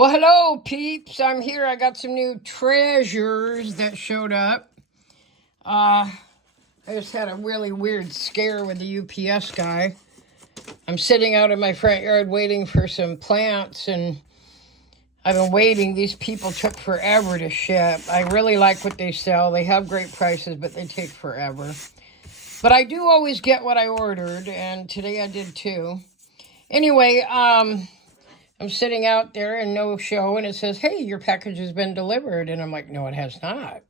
Well, hello, peeps. I'm here. I got some new treasures that showed up. I just had a really weird scare with the UPS guy. I'm sitting out in my front yard waiting for some plants, and I've been waiting. These people took forever to ship. I really like what they sell. They have great prices, but they take forever. But I do always get what I ordered, and today I did too. Anyway, I'm sitting out there and no show, and it says, hey, your package has been delivered. And I'm like, no, it has not.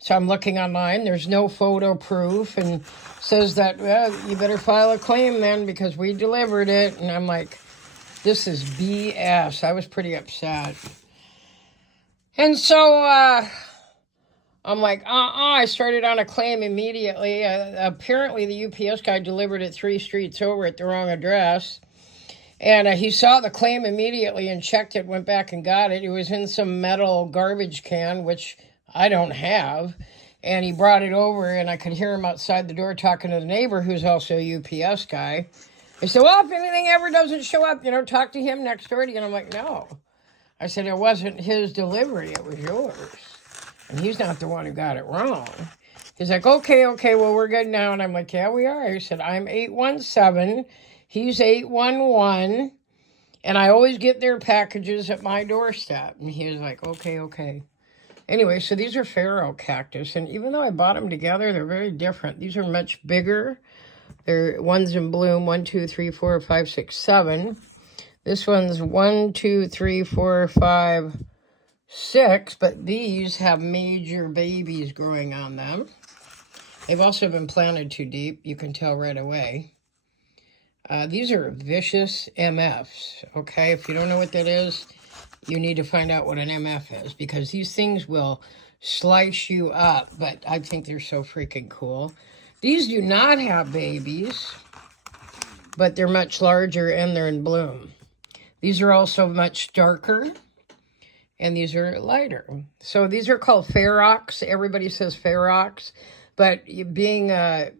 So I'm looking online. There's no photo proof, and says that, well, you better file a claim then because we delivered it. And I'm like, this is BS. I was pretty upset. And so I'm like, I started on a claim immediately. Apparently, the UPS guy delivered it 3 streets over at the wrong address. And he saw the claim immediately and checked it, went back and got it. It was in some metal garbage can, which I don't have. And he brought it over, and I could hear him outside the door talking to the neighbor, who's also a UPS guy. I said, well, if anything ever doesn't show up, talk to him next door to you. And I'm like, no. I said, it wasn't his delivery, it was yours. And he's not the one who got it wrong. He's like, okay, well, we're good now. And I'm like, yeah, we are. He said, I'm 817. He's 811, and I always get their packages at my doorstep. And he was like, okay. Anyway, so these are pharaoh cactus, and even though I bought them together, they're very different. These are much bigger. One's in bloom, 1, 2, 3, 4, 5, 6, 7. This one's 1, 2, 3, 4, 5, 6, but these have major babies growing on them. They've also been planted too deep. You can tell right away. These are vicious MFs, okay? If you don't know what that is, you need to find out what an MF is, because these things will slice you up, but I think they're so freaking cool. These do not have babies, but they're much larger and they're in bloom. These are also much darker, and these are lighter. So these are called ferox. Everybody says ferox, but being a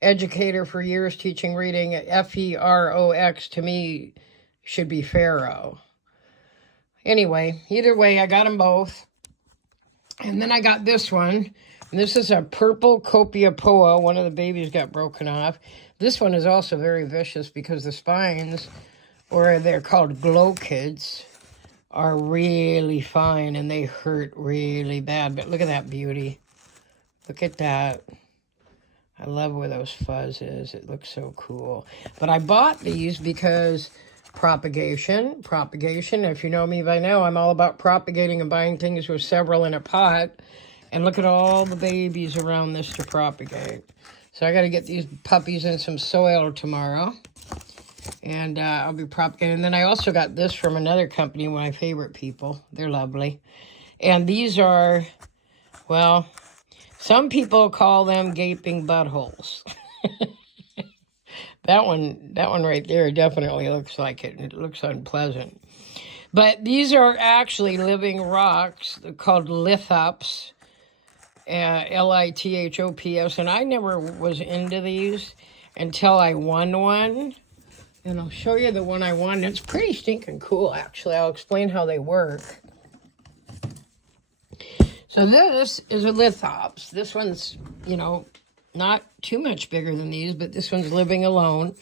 educator for years teaching reading, Ferox to me should be pharaoh. Anyway, either way, I got them both. And then I got this one. And this is a purple copiapoa. One of the babies got broken off. This one is also very vicious because the spines, or they're called glow kids, are really fine and they hurt really bad. But look at that beauty. Look at that. I love where those fuzz is. It looks so cool. But I bought these because propagation. If you know me by now, I'm all about propagating and buying things with several in a pot. And look at all the babies around this to propagate. So I got to get these puppies in some soil tomorrow. And I'll be propagating. And then I also got this from another company, one of my favorite people. They're lovely. And these are, well, some people call them gaping buttholes. That one right there definitely looks like it. It looks unpleasant. But these are actually living rocks called lithops, Lithops. And I never was into these until I won one. And I'll show you the one I won. It's pretty stinking cool, actually. I'll explain how they work. So this is a lithops. This one's, not too much bigger than these, but this one's living alone.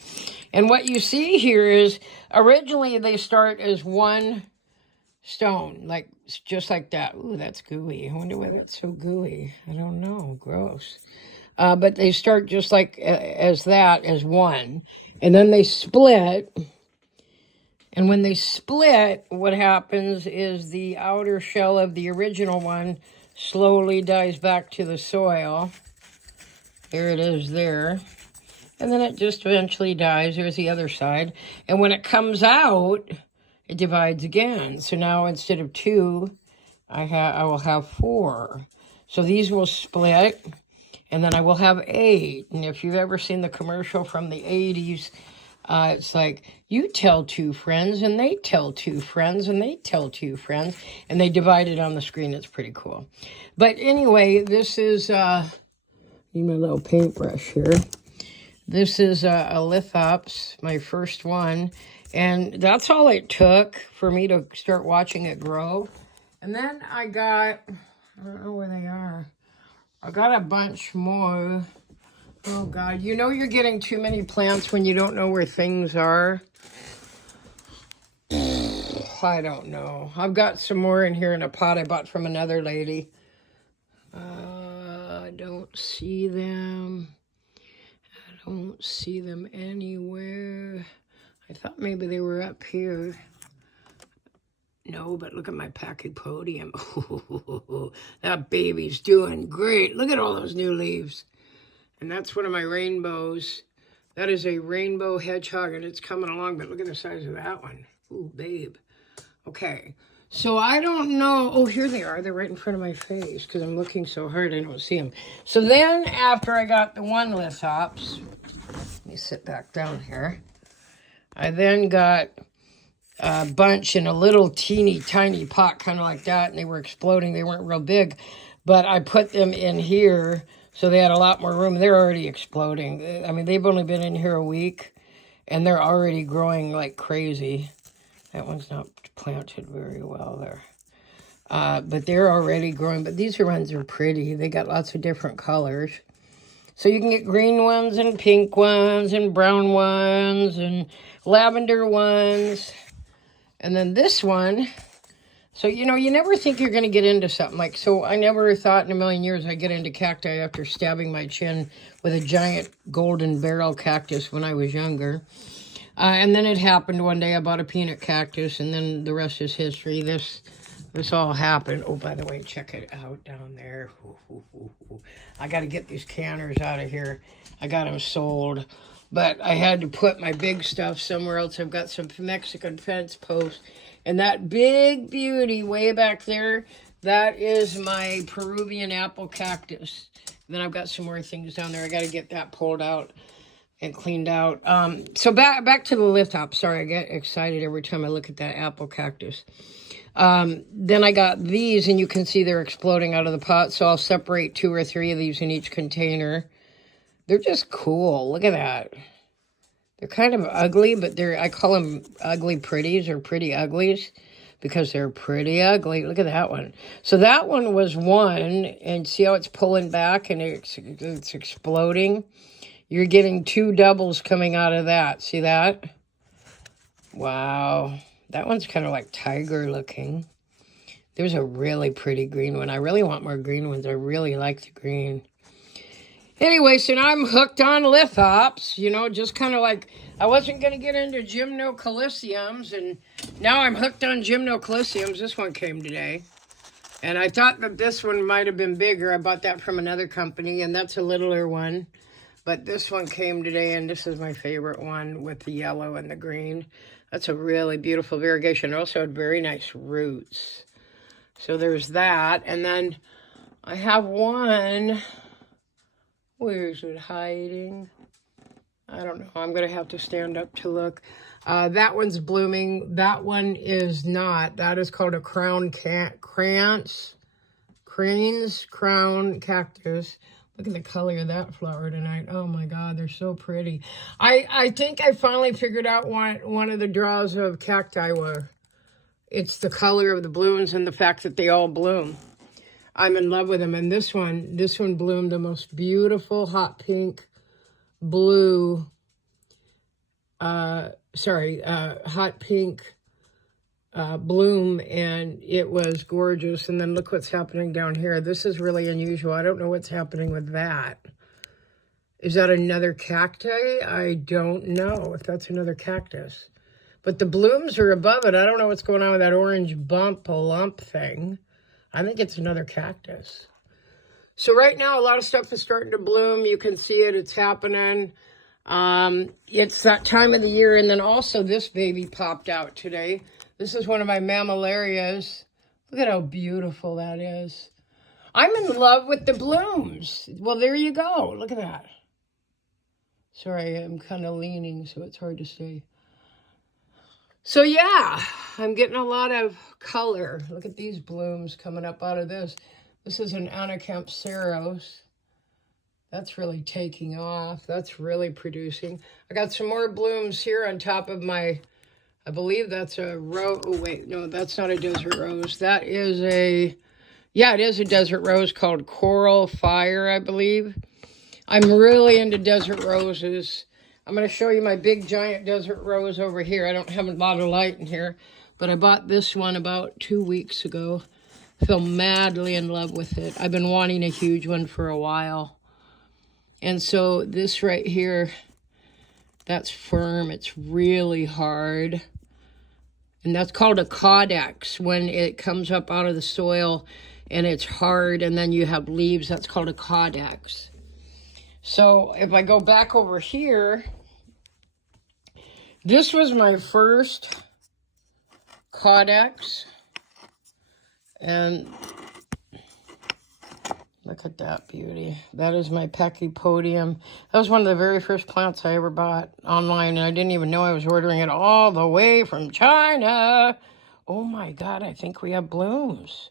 And what you see here is originally they start as one stone, just like that. Ooh, that's gooey. I wonder why that's so gooey. I don't know. Gross. But they start just like as one. And then they split. And when they split, what happens is the outer shell of the original one slowly dies back to the soil. There it is there. And then it just eventually dies. There's the other side. And when it comes out, it divides again. So now instead of 2, I will have 4. So these will split, and then I will have 8. And if you've ever seen the commercial from the 80s, it's like, you tell 2 friends, and they tell 2 friends, and they tell 2 friends, and they divide it on the screen. It's pretty cool. But anyway, this is, need my little paintbrush here. This is a lithops, my first one, And that's all it took for me to start watching it grow. And then I got, I don't know where they are. I got a bunch more. Oh, God. You know you're getting too many plants when you don't know where things are. I don't know. I've got some more in here in a pot I bought from another lady. I don't see them. I don't see them anywhere. I thought maybe they were up here. No, but look at my pachypodium. That baby's doing great. Look at all those new leaves. And that's one of my rainbows. That is a rainbow hedgehog, and it's coming along, but look at the size of that one. Ooh, babe. Okay, so I don't know. Oh, here they are. They're right in front of my face because I'm looking so hard I don't see them. So then after I got the one lithops, let me sit back down here. I then got a bunch in a little teeny tiny pot, kind of like that, and they were exploding. They weren't real big, but I put them in here so they had a lot more room. They're already exploding. I mean, they've only been in here a week, and they're already growing like crazy. That one's not planted very well there. But they're already growing. But these ones are pretty. They got lots of different colors. So you can get green ones and pink ones and brown ones and lavender ones. And then this one. So, you know, you never think you're going to get into something. Like, so I never thought in a million years I'd get into cacti after stabbing my chin with a giant golden barrel cactus when I was younger. And then it happened one day. I bought a peanut cactus, and then the rest is history. This all happened. Oh, by the way, check it out down there. I got to get these canners out of here. I got them sold. But I had to put my big stuff somewhere else. I've got some Mexican fence posts. And that big beauty way back there, that is my Peruvian apple cactus. And then I've got some more things down there. I got to get that pulled out and cleaned out. So back to the lithop. Sorry, I get excited every time I look at that apple cactus. Then I got these, and you can see they're exploding out of the pot. So I'll separate 2 or 3 of these in each container. They're just cool. Look at that. They're kind of ugly, but I call them ugly pretties or pretty uglies because they're pretty ugly. Look at that one. So that one was one, and see how it's pulling back and it's exploding? You're getting 2 doubles coming out of that. See that? Wow. That one's kind of like tiger looking. There's a really pretty green one. I really want more green ones. I really like the green. Anyway, so now I'm hooked on lithops, you know, just kind of like I wasn't going to get into gymnocalyciums, and now I'm hooked on gymnocalyciums. This one came today, and I thought that this one might have been bigger. I bought that from another company, and that's a littler one, but this one came today, and this is my favorite one with the yellow and the green. That's a really beautiful variegation. It also had very nice roots. So there's that, and then I have one. Where is it hiding? I don't know. I'm going to have to stand up to look. That one's blooming. That one is not. That is called a crane's crown cactus. Look at the color of that flower tonight. Oh my God, they're so pretty. I think I finally figured out one of the draws of cacti were. It's the color of the blooms and the fact that they all bloom. I'm in love with them. And this one bloomed the most beautiful hot pink blue, hot pink bloom, and it was gorgeous. And then look what's happening down here. This is really unusual. I don't know what's happening with that. Is that another cacti? I don't know if that's another cactus. But the blooms are above it. I don't know what's going on with that orange lump thing. I think it's another cactus. So right now, a lot of stuff is starting to bloom. You can see it. It's happening. It's that time of the year. And then also this baby popped out today. This is one of my mammillarias. Look at how beautiful that is. I'm in love with the blooms. Well, there you go. Look at that. Sorry, I'm kind of leaning, so it's hard to see. So yeah, I'm getting a lot of color. Look at these blooms coming up out of this. This is an Anacampseros. That's really taking off. That's really producing. I got some more blooms here on top of my I believe that's a rose. Oh, wait. No, that's not a desert rose. That is a... Yeah, it is a desert rose called Coral Fire, I believe. I'm really into desert roses. I'm going to show you my big giant desert rose over here. I don't have a lot of light in here, but I bought this one about 2 weeks ago. I feel madly in love with it. I've been wanting a huge one for a while. And so this right here, that's firm. It's really hard. And that's called a caudex when it comes up out of the soil and it's hard and then you have leaves. That's called a caudex. So if I go back over here, this was my first caudex. And look at that beauty. That is my Pachypodium. That was one of the very first plants I ever bought online, and I didn't even know I was ordering it all the way from China. Oh my God, I think we have blooms.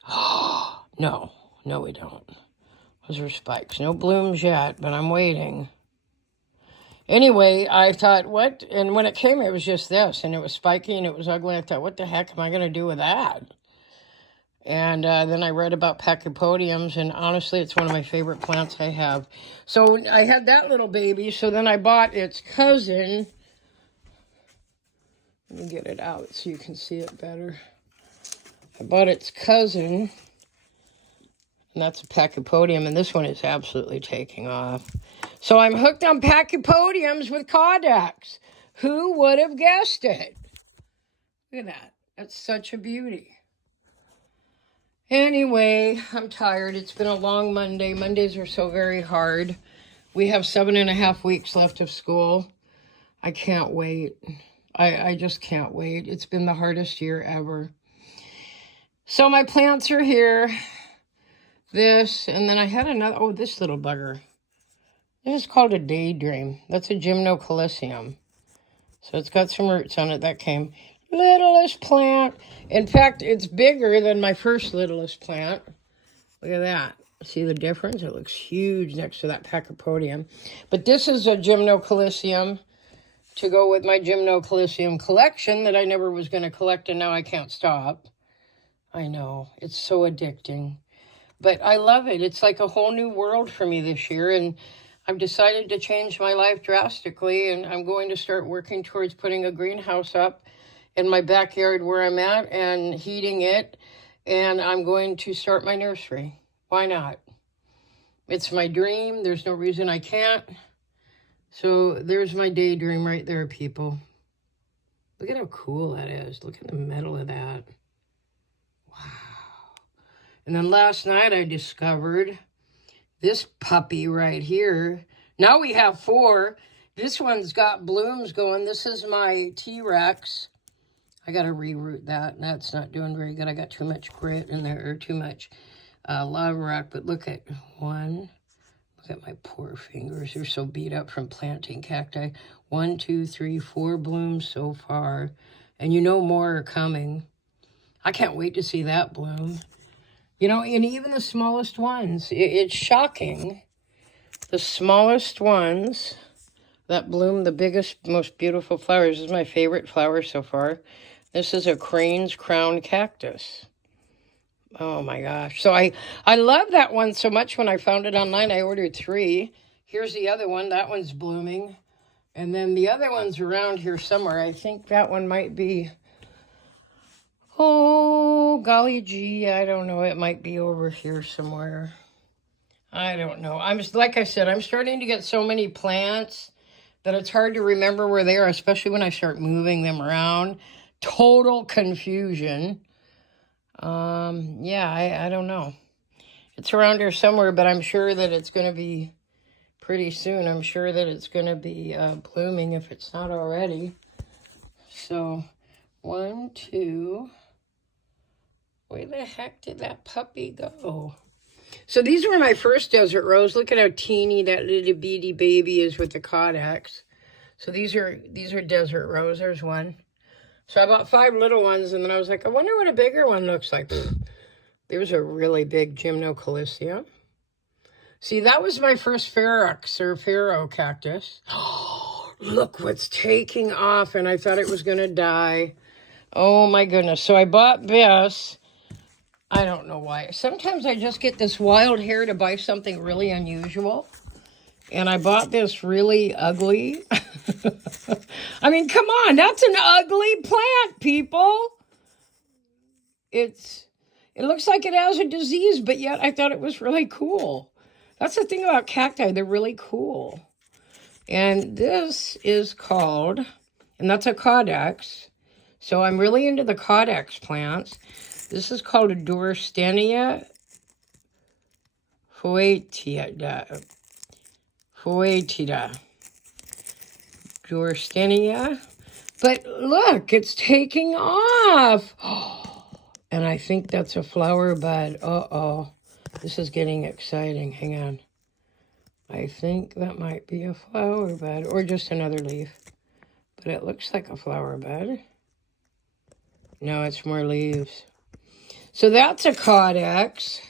No, we don't. Those are spikes. No blooms yet, but I'm waiting. Anyway, I thought, what? And when it came, it was just this, and it was spiky, and it was ugly. I thought, what the heck am I going to do with that? And then I read about Pachypodiums, and honestly, it's one of my favorite plants I have. So I had that little baby, so then I bought its cousin. Let me get it out so you can see it better. I bought its cousin, and that's a Pachypodium, and this one is absolutely taking off. So I'm hooked on Pachypodiums with caudex. Who would have guessed it? Look at that. That's such a beauty. Anyway, I'm tired. It's been a long Monday. Mondays are so very hard. We have 7.5 weeks left of school. I can't wait. I just can't wait. It's been the hardest year ever. So my plants are here. This, and then I had another, oh, this little bugger. This is called a daydream. That's a gymnocalycium. So it's got some roots on it. That came. Littlest plant. In fact, it's bigger than my first littlest plant. Look at that. See the difference? It looks huge next to that Pachypodium. But this is a gymnocalycium to go with my gymnocalycium collection that I never was going to collect, and now I can't stop. I know. It's so addicting. But I love it. It's like a whole new world for me this year, and I've decided to change my life drastically, and I'm going to start working towards putting a greenhouse up in my backyard where I'm at and heating it, and I'm going to start my nursery. Why not? It's my dream. There's no reason I can't. So there's my daydream right there, people. Look at how cool that is. Look at the metal of that. Wow. And then last night I discovered this puppy right here. Now we have 4. This one's got blooms going. This is my T-Rex. I got to reroot that. That's not doing very good. I got too much grit in there, or too much lava rock. But look at one. Look at my poor fingers. They're so beat up from planting cacti. 1, 2, 3, 4 blooms so far. And you know more are coming. I can't wait to see that bloom. You know, and even the smallest ones. It's shocking. The smallest ones that bloom the biggest, most beautiful flowers. This is my favorite flower so far. This is a crane's crown cactus. Oh my gosh. So I love that one so much. When I found it online, I ordered 3. Here's the other one. That one's blooming. And then the other one's around here somewhere. I think that one might be, oh, golly gee, I don't know. It might be over here somewhere. I don't know. Like I said, I'm starting to get so many plants that it's hard to remember where they are, especially when I start moving them around. Total confusion. Yeah, I don't know. It's around here somewhere, but I'm sure that it's going to be pretty soon. I'm sure that it's going to be blooming if it's not already. So, 1, 2. Where the heck did that puppy go? So these were my first desert rose. Look at how teeny that little bitty baby is with the caudex. So these are desert rose. There's one. So I bought 5 little ones, and then I was like, I wonder what a bigger one looks like. There's a really big gymnocalycium. See, that was my first Ferox or Pharaoh cactus. Look what's taking off, and I thought it was going to die. Oh my goodness. So I bought this. I don't know why. Sometimes I just get this wild hair to buy something really unusual. And I bought this really ugly. I mean, come on. That's an ugly plant, people. It looks like it has a disease, but yet I thought it was really cool. That's the thing about cacti. They're really cool. And this is called, and that's a caudex. So I'm really into the caudex plants. This is called a Dorstenia foetida. Dorstenia. But look, it's taking off. And I think that's a flower bud. Uh-oh. This is getting exciting. Hang on. I think that might be a flower bud or just another leaf. But it looks like a flower bud. No, it's more leaves. So that's a caudex.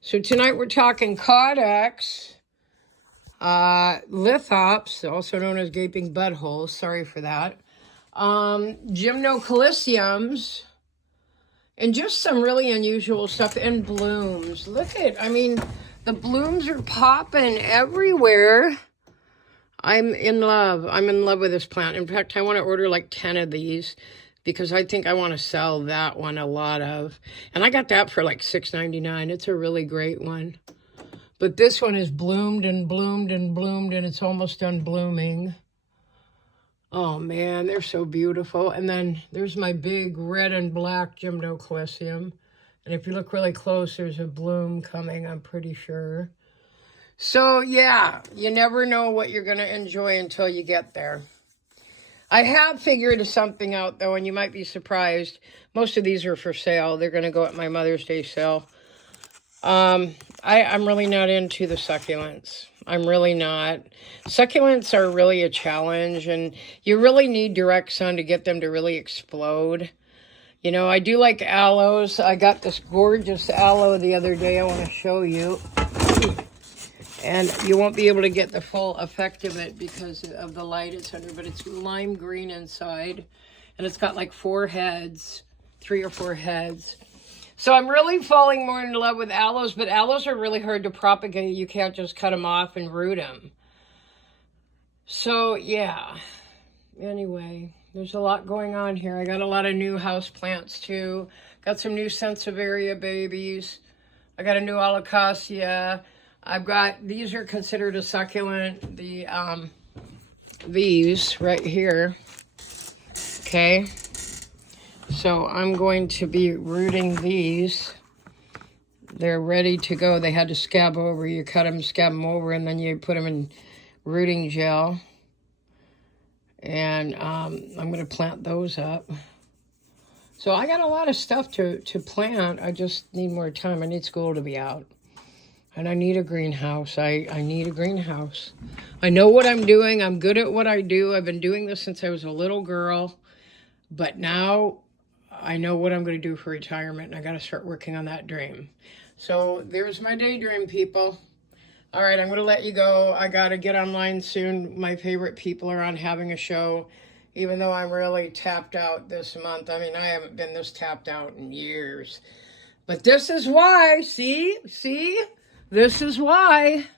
So tonight we're talking caudex, lithops, also known as gaping buttholes. Sorry for that. Gymnocalyciums, and just some really unusual stuff, and blooms. Look at, I mean, the blooms are popping everywhere. I'm in love. I'm in love with this plant. In fact, I want to order like 10 of these because I think I want to sell that one a lot of. And I got that for like $6.99. It's a really great one. But this one is bloomed and bloomed and bloomed, and it's almost done blooming. Oh, man, they're so beautiful. And then there's my big red and black gymnocalycium. And if you look really close, there's a bloom coming, I'm pretty sure. So, yeah, you never know what you're going to enjoy until you get there. I have figured something out, though, and you might be surprised. Most of these are for sale. They're going to go at my Mother's Day sale. I'm really not into the succulents. I'm really not. Succulents are really a challenge, and you really need direct sun to get them to really explode. You know, I do like aloes. I got this gorgeous aloe the other day I want to show you. And you won't be able to get the full effect of it because of the light it's under, but it's lime green inside. And it's got like 4 heads, 3 or 4 heads. So I'm really falling more in love with aloes, but aloes are really hard to propagate. You can't just cut them off and root them. So, yeah. Anyway, there's a lot going on here. I got a lot of new house plants, too. Got some new Sansevieria babies. I got a new Alocasia. I've got, these are considered a succulent. These right here. Okay. So I'm going to be rooting these. They're ready to go. They had to scab over. You cut them, scab them over, and then you put them in rooting gel. And I'm going to plant those up. So I got a lot of stuff to plant. I just need more time. I need school to be out. And I need a greenhouse. I need a greenhouse. I know what I'm doing. I'm good at what I do. I've been doing this since I was a little girl. But now I know what I'm going to do for retirement, and I got to start working on that dream. So there's my daydream, people. All right, I'm going to let you go. I got to get online soon. My favorite people are on having a show, even though I'm really tapped out this month. I mean, I haven't been this tapped out in years. But this is why. See? This is why.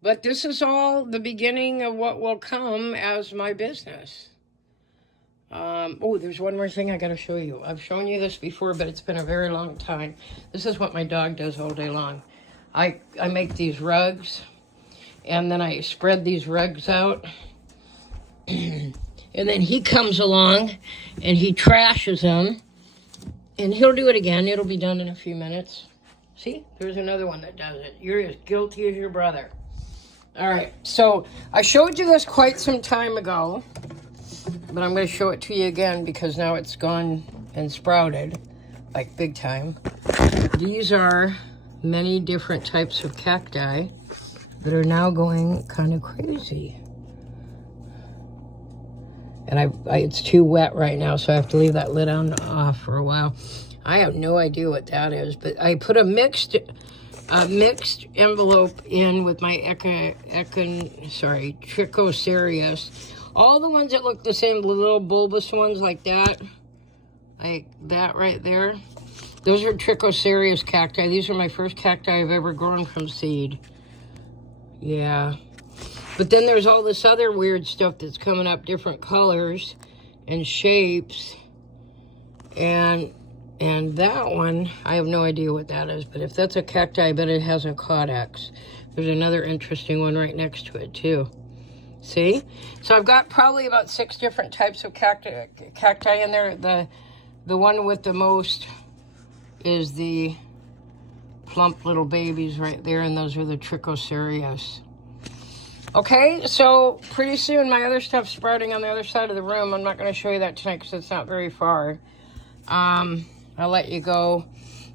But this is all the beginning of what will come as my business. Oh, there's one more thing I got to show you. I've shown you this before, but it's been a very long time. This is what my dog does all day long. I make these rugs, and then I spread these rugs out. And then he comes along, and he trashes them. And he'll do it again. It'll be done in a few minutes. See? There's another one that does it. You're as guilty as your brother. All right. So I showed you this quite some time ago. But I'm going to show it to you again because now it's gone and sprouted, like big time. These are many different types of cacti that are now going kind of crazy. And it's too wet right now, so I have to leave that lid on off for a while. I have no idea what that is, but I put a mixed envelope in with my Trichocereus. All the ones that look the same, the little bulbous ones like that, like that right there. Those are trichocereus cacti. These are my first cacti I've ever grown from seed. Yeah. But then there's all this other weird stuff that's coming up, different colors and shapes. And that one, I have no idea what that is, but if that's a cacti, I bet it has a caudex. There's another interesting one right next to it too. See? So I've got probably about 6 different types of cacti in there. The one with the most is the plump little babies right there, and those are the trichocereus. Okay, so pretty soon my other stuff's sprouting on the other side of the room. I'm not going to show you that tonight because it's not very far. I'll let you go.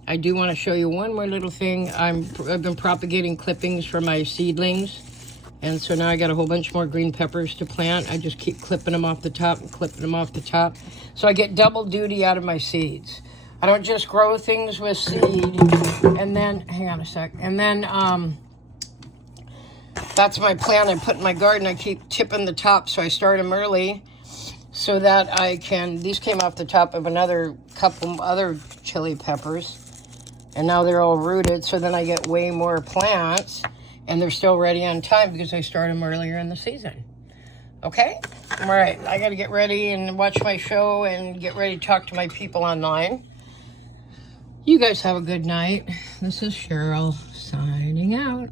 I do want to show you one more little thing. I've been propagating clippings for my seedlings, and so now I got a whole bunch more green peppers to plant. I just keep clipping them off the top and clipping them off the top. So I get double duty out of my seeds. I don't just grow things with seed and then, hang on a sec, and then that's my plan I put in my garden. I keep tipping the top, so I start them early so that I can, these came off the top of another couple other chili peppers, and now they're all rooted, so then I get way more plants, and they're still ready on time because I start them earlier in the season. Okay? All right, I got to get ready and watch my show and get ready to talk to my people online. You guys have a good night. This is Cheryl signing out.